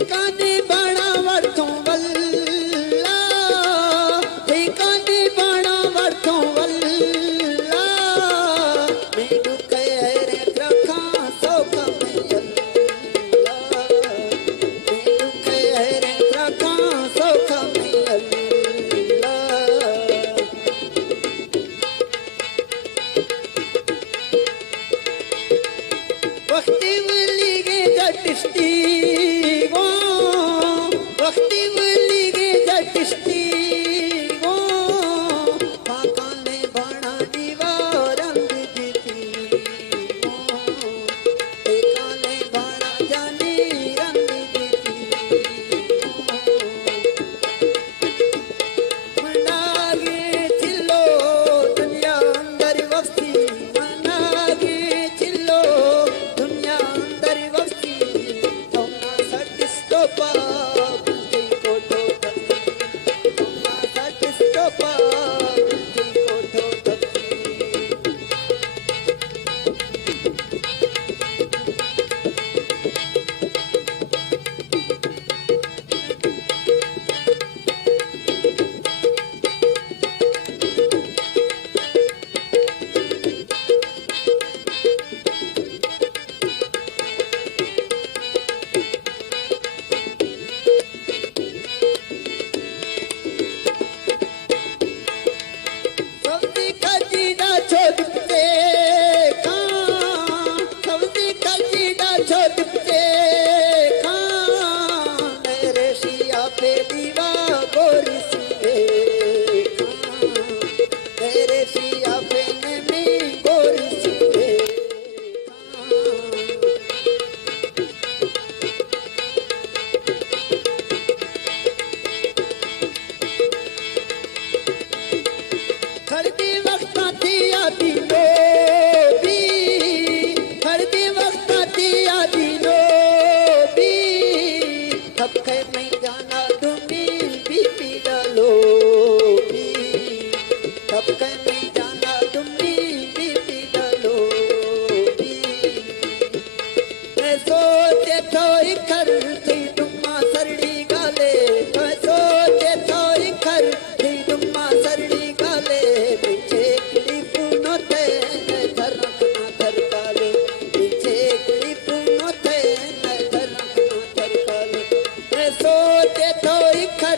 ठिकाने बड़ा वर्थों वल्ला ठिकाने बड़ा वर्थों वल्ला मैनू कहे रे रखा सौख मिलला मैनू कहे रे रखा सौख मिलला वक्ती वली गे जटिष्टी वक्ती वली गे जटिष्टी पाकाने बना दीवा रंग जीती एकाने बना जानी रंग जीती मनागे चिल्लो दुनिया अंदर वक्ती मनागे चिल्लो दुनिया अंदर वक्ती थोना सटिस्टोपा बुद्धि कोठो थोना सटिस्टोपा बुद्धि कोठो थकी सब्जी खजीदा छोड़ते खां सब्जी खजीदा छोड़ते खां मेरे शिया पे दीवा गोरी सुने खां मेरे शिया पे नमी गोरी सुने खड़दी वक्त थी आदि लोबी खड़दी वक्त थी आदि लोबी तब कह मैं जाना दूंगी बीपी डालोबी तब कह मैं जाना दूंगी बीपी डालोबी मैं सोचे तो इखर थी तुम्मा सरड़ी गाले मैं सोचे तो इखर थी तुम्मा सरड़ी गाले पीछे किड़ी पुनो थे न धरक न धरकाले पीछे किड़ी पुनो थे न धरक न धरकाले मैं सोचे तो इखर